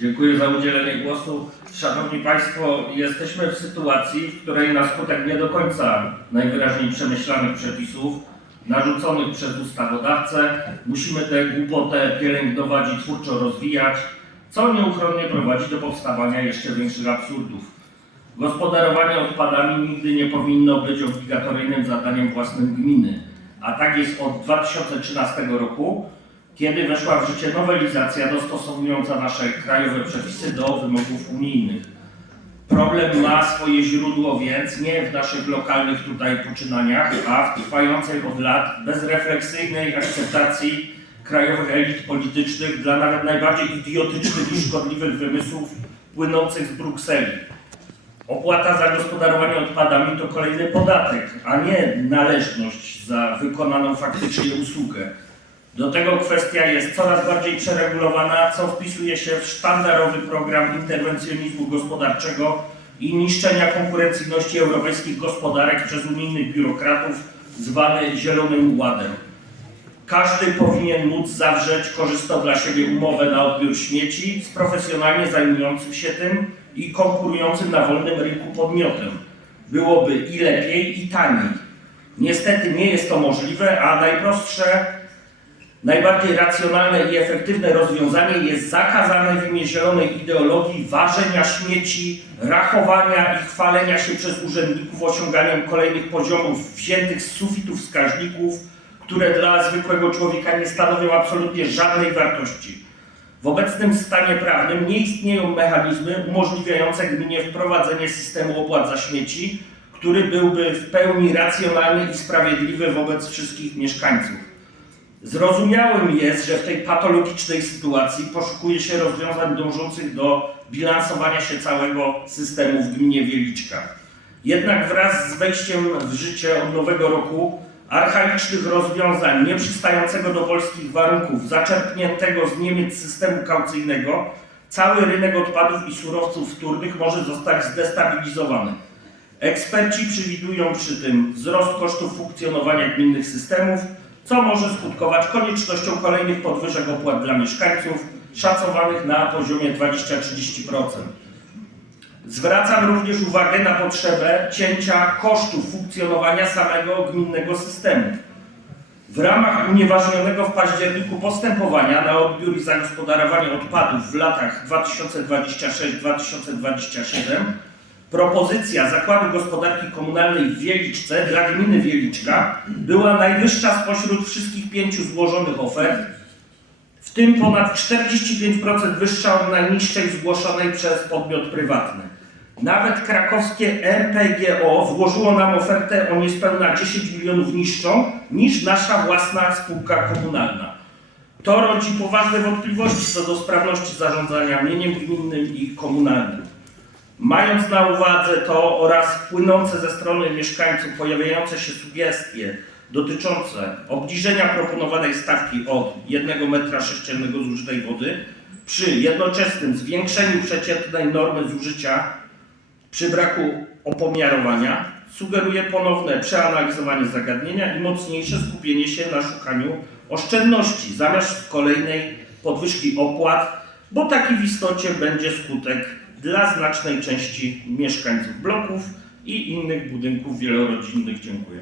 Dziękuję za udzielenie głosu. Szanowni Państwo, jesteśmy w sytuacji, w której na skutek nie do końca najwyraźniej przemyślanych przepisów narzuconych przez ustawodawcę musimy tę głupotę pielęgnować i twórczo rozwijać, co nieuchronnie prowadzi do powstawania jeszcze większych absurdów. Gospodarowanie odpadami nigdy nie powinno być obligatoryjnym zadaniem własnym gminy, a tak jest od 2013 roku, kiedy weszła w życie nowelizacja dostosowująca nasze krajowe przepisy do wymogów unijnych. Problem ma swoje źródło więc nie w naszych lokalnych tutaj poczynaniach, a w trwającej od lat bezrefleksyjnej akceptacji krajowych elit politycznych dla nawet najbardziej idiotycznych i szkodliwych wymysłów płynących z Brukseli. Opłata za gospodarowanie odpadami to kolejny podatek, a nie należność za wykonaną faktycznie usługę. Do tego kwestia jest coraz bardziej przeregulowana, co wpisuje się w sztandarowy program interwencjonizmu gospodarczego i niszczenia konkurencyjności europejskich gospodarek przez unijnych biurokratów, zwany Zielonym Ładem. Każdy powinien móc zawrzeć korzystną dla siebie umowę na odbiór śmieci z profesjonalnie zajmującym się tym i konkurującym na wolnym rynku podmiotem. Byłoby i lepiej, i taniej. Niestety nie jest to możliwe, a najprostsze Najbardziej racjonalne i efektywne rozwiązanie jest zakazane w imię zielonej ideologii ważenia śmieci, rachowania i chwalenia się przez urzędników osiąganiem kolejnych poziomów wziętych z sufitów wskaźników, które dla zwykłego człowieka nie stanowią absolutnie żadnej wartości. W obecnym stanie prawnym nie istnieją mechanizmy umożliwiające gminie wprowadzenie systemu opłat za śmieci, który byłby w pełni racjonalny i sprawiedliwy wobec wszystkich mieszkańców. Zrozumiałym jest, że w tej patologicznej sytuacji poszukuje się rozwiązań dążących do bilansowania się całego systemu w gminie Wieliczka. Jednak wraz z wejściem w życie od nowego roku archaicznych rozwiązań nieprzystającego do polskich warunków, zaczerpniętego z Niemiec systemu kaucyjnego, cały rynek odpadów i surowców wtórnych może zostać zdestabilizowany. Eksperci przewidują przy tym wzrost kosztów funkcjonowania gminnych systemów, co może skutkować koniecznością kolejnych podwyżek opłat dla mieszkańców, szacowanych na poziomie 20-30%. Zwracam również uwagę na potrzebę cięcia kosztów funkcjonowania samego gminnego systemu. W ramach unieważnionego w październiku postępowania na odbiór i zagospodarowanie odpadów w latach 2026-2027 propozycja Zakładu Gospodarki Komunalnej w Wieliczce dla gminy Wieliczka była najwyższa spośród wszystkich pięciu złożonych ofert, w tym ponad 45% wyższa od najniższej zgłoszonej przez podmiot prywatny. Nawet krakowskie MPGO złożyło nam ofertę o niespełna 10 milionów niższą niż nasza własna spółka komunalna. To rodzi poważne wątpliwości co do sprawności zarządzania mieniem gminnym i komunalnym. Mając na uwadze to oraz płynące ze strony mieszkańców pojawiające się sugestie dotyczące obniżenia proponowanej stawki od 1 metra sześciennego zużytej wody przy jednoczesnym zwiększeniu przeciętnej normy zużycia przy braku opomiarowania, sugeruję ponowne przeanalizowanie zagadnienia i mocniejsze skupienie się na szukaniu oszczędności zamiast kolejnej podwyżki opłat, bo taki w istocie będzie skutek dla znacznej części mieszkańców bloków i innych budynków wielorodzinnych. Dziękuję.